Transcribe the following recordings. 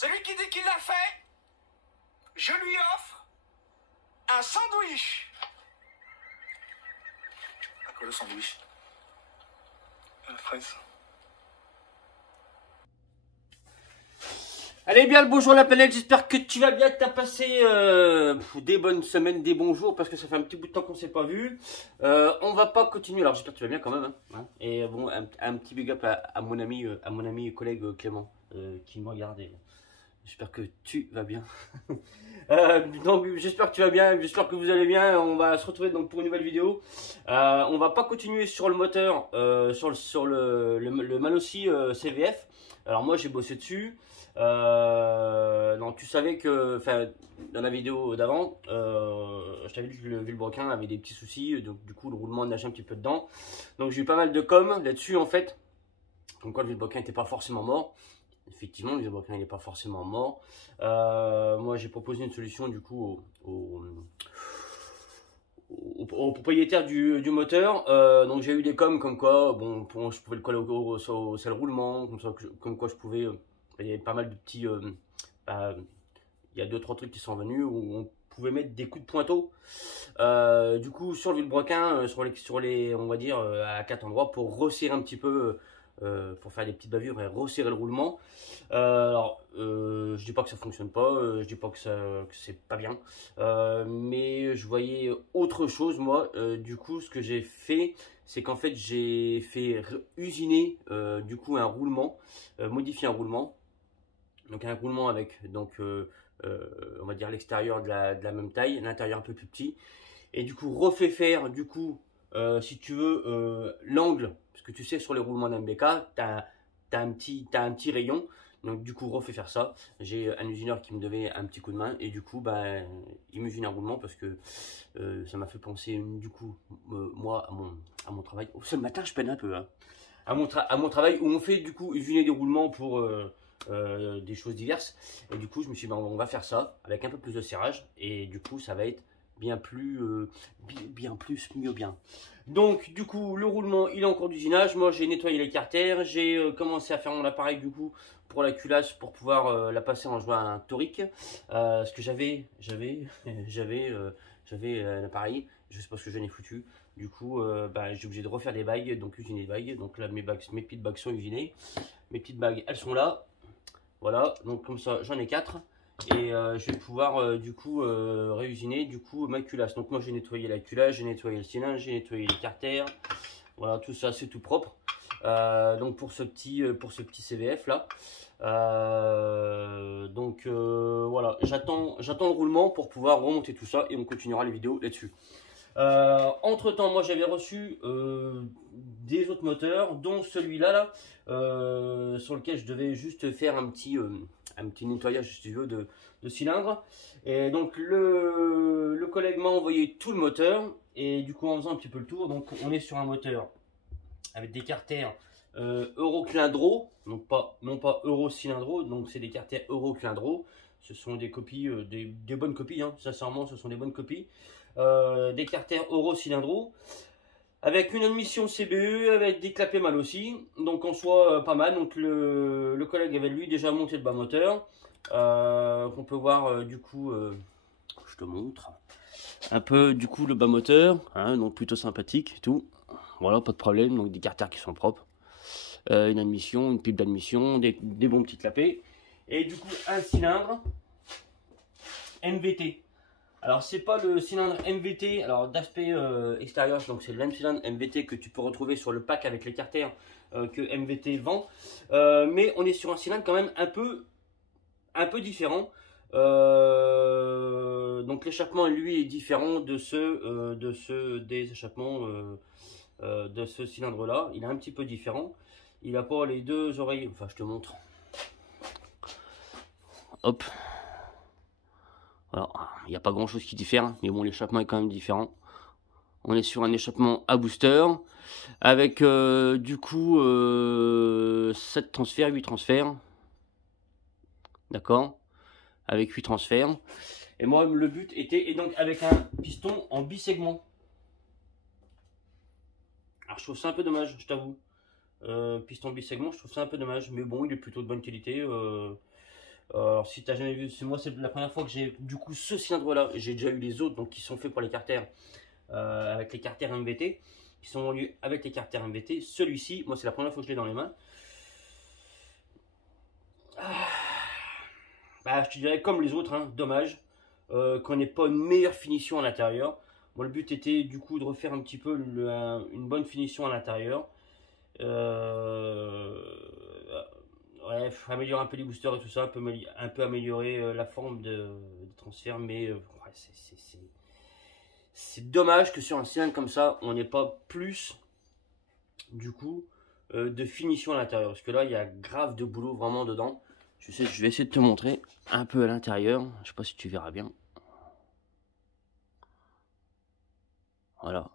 Celui qui dit qu'il l'a fait, je lui offre un sandwich. À quoi le sandwich? À la fraise. Allez bien le bonjour la planète, j'espère que tu vas bien, que tu as passé des bonnes semaines, des bons jours, parce que ça fait un petit bout de temps qu'on ne s'est pas vu. On va pas continuer, alors j'espère que tu vas bien quand même. Hein. Et bon, un petit big up à mon ami et collègue Clément, qui me regarde. J'espère que tu vas bien. Donc j'espère que tu vas bien, j'espère que vous allez bien. On va se retrouver donc pour une nouvelle vidéo. On va pas continuer sur le moteur, sur le Malossi CVF. Alors moi j'ai bossé dessus. Donc tu savais que, enfin, dans la vidéo d'avant, je t'avais dit que le Vilebrequin avait des petits soucis, donc du coup le roulement nageait un petit peu dedans. Donc j'ai eu pas mal de com là-dessus en fait. Donc quand le Vilebrequin n'était pas forcément mort. Effectivement, le Vilebrequin n'est pas forcément mort. Moi j'ai proposé une solution du coup au propriétaire du moteur. Donc j'ai eu des coms comme quoi bon, je pouvais le coller au seul roulement, comme quoi je pouvais. Il y avait pas mal de petits. Il y a 2-3 trucs qui sont venus où on pouvait mettre des coups de pointeau. Du coup, sur le Vilebrequin, sur les, on va dire, à 4 endroits pour resserrer un petit peu. Pour faire des petites bavures et resserrer le roulement. Alors, je dis pas que ça fonctionne pas, je dis pas que c'est pas bien, mais je voyais autre chose moi. Du coup, ce que j'ai fait, c'est qu'en fait j'ai fait usiner du coup un roulement, modifier un roulement, donc un roulement avec donc on va dire l'extérieur de la même taille, l'intérieur un peu plus petit, et du coup refait faire du coup si tu veux l'angle, parce que tu sais sur les roulements d'MBK t'as un petit rayon, donc du coup refait faire ça. J'ai un usineur qui me devait un petit coup de main et du coup bah, il m'usine un roulement parce que ça m'a fait penser du coup moi à mon travail. Oh, ce matin je peine un peu hein. À mon travail où on fait du coup usiner des roulements pour des choses diverses, et du coup je me suis dit bah, on va faire ça avec un peu plus de serrage et du coup ça va être bien plus mieux bien. Donc du coup le roulement il est en cours d'usinage. Moi j'ai nettoyé les carters, j'ai commencé à faire mon appareil du coup pour la culasse pour pouvoir la passer en joint torique, parce que j'avais un appareil, je sais pas ce que j'en ai foutu. Du coup bah, j'ai obligé de refaire des bagues, donc usiner des bagues. Donc là mes petites bagues sont usinées, mes petites bagues elles sont là, voilà. Donc comme ça j'en ai 4. Et je vais pouvoir du coup réusiner du coup ma culasse. Donc moi j'ai nettoyé la culasse, j'ai nettoyé le cylindre, j'ai nettoyé les carters. Voilà, tout ça c'est tout propre. Donc pour ce petit CVF là. Donc voilà, j'attends le roulement pour pouvoir remonter tout ça et on continuera les vidéos là-dessus. Entre temps, moi j'avais reçu des autres moteurs, dont celui-là là, sur lequel je devais juste faire un petit nettoyage si tu veux de cylindre. Et donc le collègue m'a envoyé tout le moteur et du coup en faisant un petit peu le tour, donc on est sur un moteur avec des carters Eurocylindro, donc non pas Eurocylindro, donc c'est des carters Eurocylindro. Ce sont des copies, des bonnes copies, hein, sincèrement ce sont des bonnes copies. Des carters Eurocylindro avec une admission CBE, avec des clapets mal aussi, donc en soi pas mal. Donc le collègue avait lui déjà monté le bas moteur, qu'on peut voir du coup, je te montre un peu du coup le bas moteur, hein, donc plutôt sympathique et tout, voilà, pas de problème. Donc des carters qui sont propres, une admission, une pipe d'admission, des bons petits clapets, et du coup un cylindre MVT. Alors c'est pas le cylindre MVT, alors d'aspect extérieur, donc c'est le même cylindre MVT que tu peux retrouver sur le pack avec les carters que MVT vend, mais on est sur un cylindre quand même un peu différent. Donc l'échappement lui est différent des échappements de ce cylindre là. Il est un petit peu différent, il a pas les deux oreilles, enfin je te montre, hop. Alors, il n'y a pas grand chose qui diffère, mais bon, l'échappement est quand même différent. On est sur un échappement à booster, avec du coup 7 transferts, 8 transferts. D'accord, avec 8 transferts. Et moi, le but était, et donc avec un piston en bisegment. Alors, je trouve ça un peu dommage, je t'avoue. Piston bisegment, je trouve ça un peu dommage, mais bon, il est plutôt de bonne qualité. Alors si tu n'as jamais vu, moi c'est la première fois que j'ai du coup ce cylindre là. J'ai déjà eu les autres donc qui sont faits pour les carters avec les carters MVT, qui sont vendus avec les carters MVT. Celui-ci, moi c'est la première fois que je l'ai dans les mains. Bah, je te dirais comme les autres, hein, dommage qu'on n'ait pas une meilleure finition à l'intérieur. Moi le but était du coup de refaire un petit peu une bonne finition à l'intérieur. Ouais, améliorer un peu les boosters et tout ça, un peu améliorer la forme de transfert, mais ouais, c'est dommage que sur un cylindre comme ça, on n'ait pas plus du coup de finition à l'intérieur, parce que là il y a grave de boulot vraiment dedans. Je vais essayer de te montrer un peu à l'intérieur, je sais pas si tu verras bien. Voilà,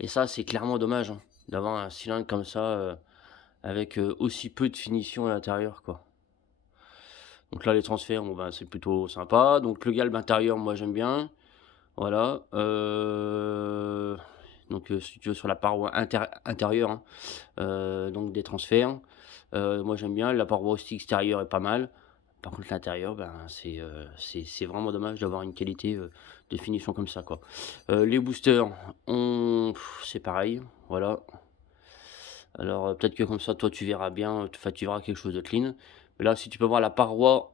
et ça c'est clairement dommage hein, d'avoir un cylindre comme ça avec aussi peu de finition à l'intérieur quoi. Donc là les transferts, bon, ben, c'est plutôt sympa. Donc le galbe intérieur, moi j'aime bien. Voilà. Donc si tu veux sur la paroi intérieure, hein, donc des transferts. Moi j'aime bien. La paroi aussi extérieure est pas mal. Par contre l'intérieur, ben, c'est vraiment dommage d'avoir une qualité de finition comme ça quoi. Les boosters, c'est pareil. Voilà. Alors peut-être que comme ça toi tu verras bien, tu verras quelque chose de clean. Mais là si tu peux voir la paroi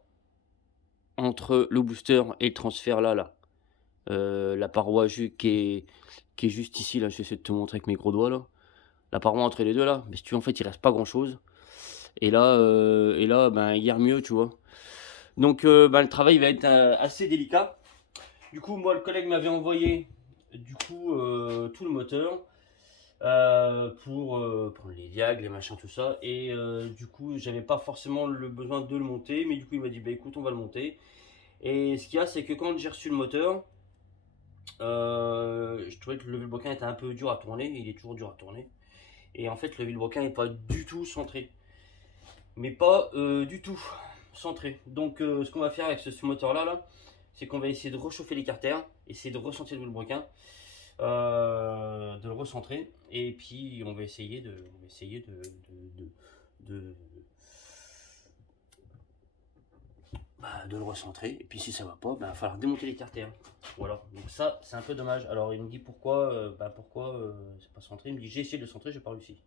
entre le booster et le transfert là, la paroi qui est juste ici là, je vais essayer de te montrer avec mes gros doigts là. La paroi entre les deux là, mais si tu veux en fait il reste pas grand chose. Et là ben hier mieux tu vois. Donc ben, le travail va être assez délicat. Du coup moi le collègue m'avait envoyé du coup tout le moteur. Pour prendre les diags, les machins, tout ça. Et du coup, j'avais pas forcément le besoin de le monter. Mais du coup, il m'a dit, bah écoute, on va le monter. Et ce qu'il y a, c'est que quand j'ai reçu le moteur, je trouvais que le vilebrequin était un peu dur à tourner. Il est toujours dur à tourner. Et en fait, le vilebrequin n'est pas du tout centré. Mais pas du tout centré. Donc, ce qu'on va faire avec ce moteur-là, c'est qu'on va essayer de réchauffer les carters, essayer de recentrer le vilebrequin. De le recentrer et puis on va essayer de le recentrer et puis si ça va pas, il va falloir démonter les carters. Voilà, donc ça c'est un peu dommage. Alors il me dit pourquoi c'est pas centré. Il me dit j'ai essayé de le centrer, j'ai pas réussi.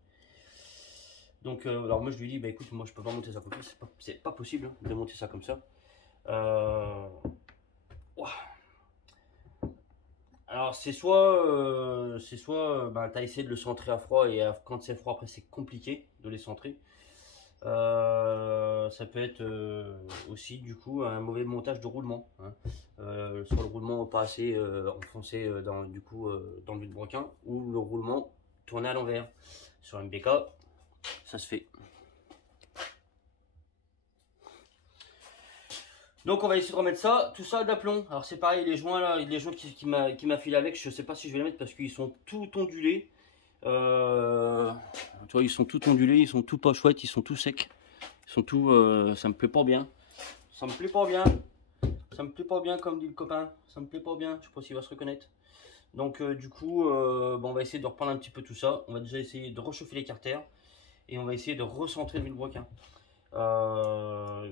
Donc alors moi je lui dis bah écoute, moi je peux pas monter ça comme ça, c'est pas possible hein, de monter ça comme ça. Wow. Alors c'est soit tu as essayé de le centrer à froid et quand c'est froid après c'est compliqué de les centrer. Ça peut être aussi du coup un mauvais montage de roulement. Hein. Soit le roulement pas assez enfoncé dans le vilebrequin ou le roulement tourné à l'envers. Sur MBK, ça se fait. Donc on va essayer de remettre ça, tout ça d'aplomb. Alors c'est pareil, les joints là, les joints qui m'a filé avec, je sais pas si je vais les mettre parce qu'ils sont tout ondulés. Tu vois, ils sont tout ondulés, ils sont tout pas chouettes, ils sont tout secs. Ils sont tout, ça me plaît pas bien. Ça me plaît pas bien. Ça me plaît pas bien comme dit le copain. Ça me plaît pas bien, je sais pas s'il va se reconnaître. Donc du coup, on va essayer de reprendre un petit peu tout ça. On va déjà essayer de réchauffer les carters. Et on va essayer de recentrer le vilebrequin.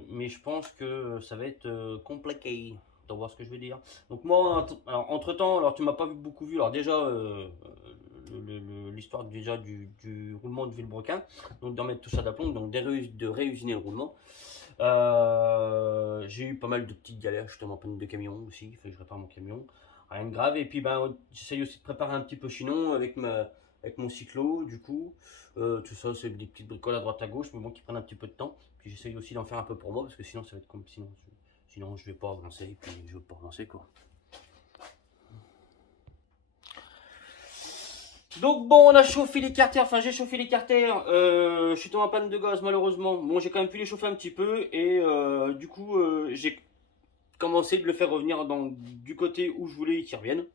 Mais je pense que ça va être compliqué. Tu voir ce que je veux dire. Donc moi, entre temps, alors tu m'as pas beaucoup vu. Alors déjà, l'histoire déjà du roulement de vilebrequin. Donc d'en mettre tout ça d'aplomb, donc de réusiner le roulement. J'ai eu pas mal de petites galères, justement, panne de camion aussi. Il faut que je répare mon camion. Rien de grave. Et puis j'essaye aussi de préparer un petit peu Chinon avec mon cyclo, du coup. Tout ça, c'est des petites bricoles à droite à gauche, mais bon, qui prennent un petit peu de temps. Puis j'essaye aussi d'en faire un peu pour moi, parce que sinon, ça va être comme sinon je vais pas avancer, et puis je vais pas avancer, quoi. Donc bon, on a chauffé les carters, enfin j'ai chauffé les carters, je suis tombé en panne de gaz malheureusement. Bon, j'ai quand même pu les chauffer un petit peu, et du coup, j'ai commencé de le faire revenir du côté où je voulais qu'il revienne.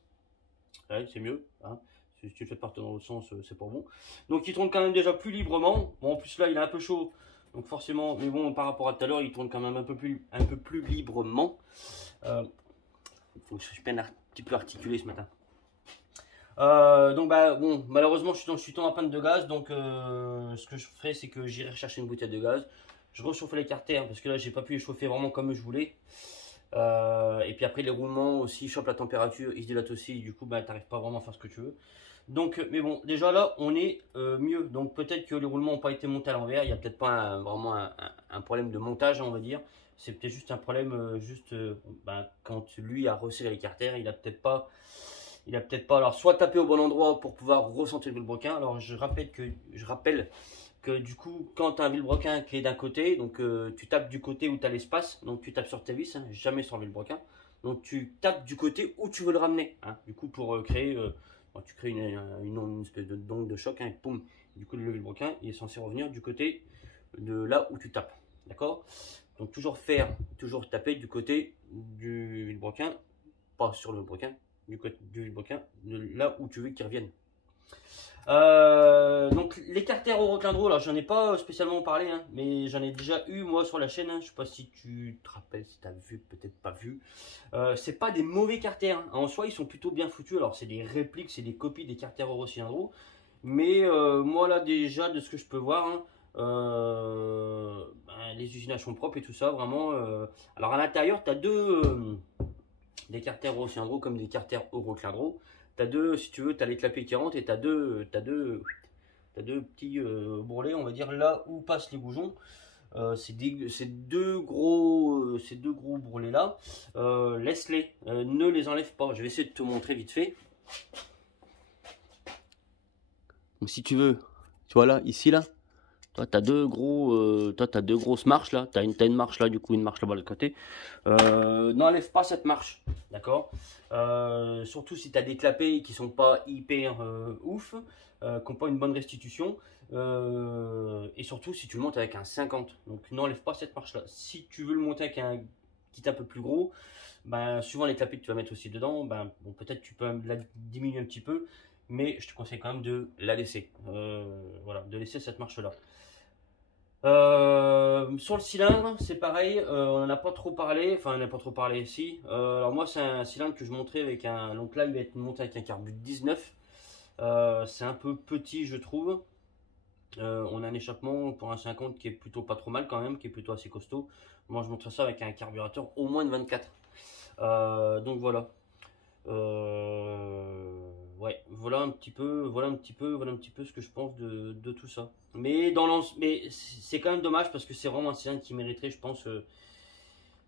Ouais, c'est mieux, hein. Si tu le fais partir dans l'autre sens, c'est pas bon. Donc il tourne quand même déjà plus librement. Bon, en plus là, il est un peu chaud. Donc forcément, mais bon, par rapport à tout à l'heure, il tourne quand même un peu plus librement. Il faut que je peine un petit peu articulé ce matin. Donc bon, malheureusement, je suis tombé en panne de gaz. Donc ce que je ferai, c'est que j'irai chercher une bouteille de gaz. je rechauffais les carters parce que là j'ai pas pu les chauffer vraiment comme je voulais. Et puis après les roulements aussi chopent la température, ils se dilatent aussi, du coup bah, tu n'arrives pas vraiment à faire ce que tu veux. Donc mais bon, déjà là on est mieux. Donc peut-être que les roulements n'ont pas été montés à l'envers, il n'y a peut-être pas vraiment un problème de montage, on va dire. C'est peut-être juste un problème bah, quand lui a resserré les carters, il a peut-être pas alors soit tapé au bon endroit pour pouvoir ressentir le vilebrequin. Alors je rappelle que du coup quand tu as un vilebrequin qui est d'un côté, donc tu tapes du côté où tu as l'espace, donc tu tapes sur ta vis, hein, jamais sur le vilebrequin. Donc tu tapes du côté où tu veux le ramener, hein, du coup pour créer tu crées une espèce d'onde de choc, hein, et boum, du coup le vilebrequin il est censé revenir du côté de là où tu tapes, d'accord. Donc toujours taper du côté du vilebrequin, pas sur le vilebrequin, du côté du vilebrequin, de là où tu veux qu'il revienne. Donc les carters au reclindreau, là j'en ai pas spécialement parlé, hein, mais j'en ai déjà eu moi sur la chaîne, hein, je sais pas si tu te rappelles, si tu as vu, peut-être pas vu. C'est pas des mauvais carters, hein. En soi ils sont plutôt bien foutus, alors c'est des répliques, c'est des copies des carters Eurocylindro, mais moi là déjà de ce que je peux voir, hein, ben, les usinages sont propres et tout ça, vraiment. Alors à l'intérieur tu as des carters Eurocylindro comme des carters Eurocylindro. T'as deux, si tu veux, tu as les clapets qui rentrent et tu as deux petits bourrelets, on va dire, là où passent les boujons. Ces deux gros bourrelets là, laisse-les, ne les enlève pas. Je vais essayer de te montrer vite fait. Donc si tu veux, tu vois là, ici là, toi tu as deux grosses marches là, tu as une marche là, du coup une marche là-bas de l'autre côté. N'enlève pas cette marche, d'accord. Surtout si tu as des clapets qui sont pas hyper ouf, qui n'ont pas une bonne restitution, et surtout si tu le montes avec un 50, donc n'enlève pas cette marche là. Si tu veux le monter avec un kit un peu plus gros, ben, suivant les clapets que tu vas mettre aussi dedans, ben, bon, peut-être tu peux la diminuer un petit peu, mais je te conseille quand même de la laisser, voilà, de laisser cette marche là. Sur le cylindre, c'est pareil, on n'en a pas trop parlé, enfin on n'a pas trop parlé ici. Alors moi c'est un cylindre que je montrais avec un, donc là il va être monté avec un carbu 19. C'est un peu petit je trouve. On a un échappement pour un 50 qui est plutôt pas trop mal quand même, qui est plutôt assez costaud. Moi je montre ça avec un carburateur au moins de 24. Donc voilà. Ouais, voilà un petit peu ce que je pense de tout ça. Mais c'est quand même dommage parce que c'est vraiment un cylindre qui mériterait, je pense,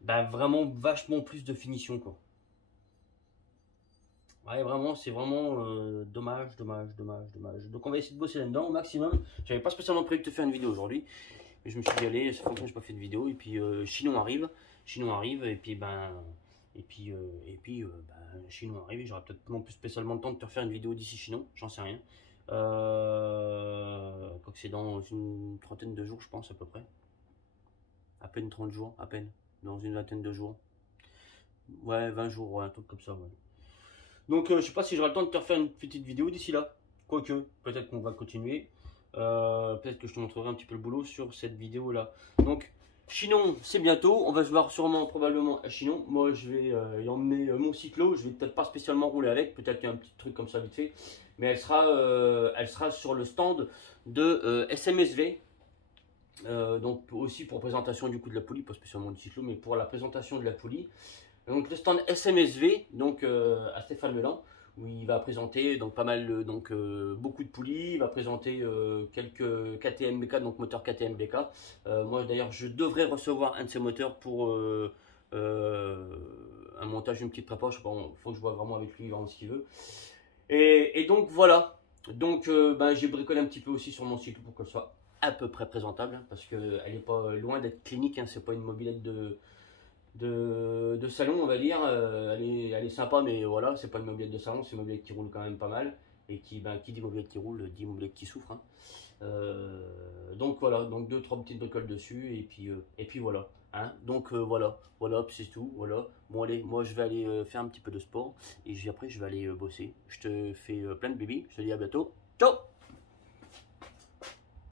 bah, vraiment vachement plus de finition, quoi. Ouais, vraiment, c'est vraiment dommage. Donc on va essayer de bosser là-dedans au maximum. J'avais pas spécialement prévu de te faire une vidéo aujourd'hui, mais je me suis dit allez, ça fait longtemps que j'ai pas fait de vidéo. Et puis Chinon arrive, et puis ben. Chinon arrive, j'aurai peut-être non plus spécialement le temps de te refaire une vidéo d'ici Chinon, j'en sais rien. Quoi que c'est dans une trentaine de jours, je pense, à peu près. À peine 30 jours, à peine. Dans une vingtaine de jours. Ouais, 20 jours, ouais, un truc comme ça, ouais. Donc, je sais pas si j'aurai le temps de te refaire une petite vidéo d'ici là. Quoique, peut-être qu'on va continuer. Peut-être que je te montrerai un petit peu le boulot sur cette vidéo là. Donc, Chinon, c'est bientôt. On va se voir sûrement, probablement à Chinon. Moi, je vais y emmener mon cyclo. Je vais peut-être pas spécialement rouler avec. Peut-être qu'il y a un petit truc comme ça vite fait. Mais elle sera sur le stand de SMSV. Donc, aussi pour présentation du coup de la poulie, pas spécialement du cyclo, mais pour la présentation de la poulie. Donc, le stand SMSV, donc à Stéphane Melan, où il va présenter donc pas mal, beaucoup de poulies, il va présenter quelques KTM BK, donc moteur KTM BK. Moi d'ailleurs je devrais recevoir un de ces moteurs pour un montage, une petite prépa, je sais pas, faut que je vois vraiment avec lui, vraiment ce qu'il veut. Et donc voilà, donc ben, j'ai bricolé un petit peu aussi sur mon cycle pour qu'elle soit à peu près présentable, hein, parce qu'elle n'est pas loin d'être clinique, hein, c'est pas une mobilette de salon, on va dire. Elle est sympa, mais voilà, c'est pas une mobilette de salon, c'est une mobilette qui roule quand même pas mal. Et qui dit mobilette qui roule, dit mobilette qui souffre, hein. Donc voilà, donc 2-3 petites bricoles dessus, et puis voilà, hein. Donc voilà, c'est tout, voilà. Bon allez, moi je vais aller faire un petit peu de sport, et après je vais aller bosser. Je te fais plein de bébés, je te dis à bientôt, ciao.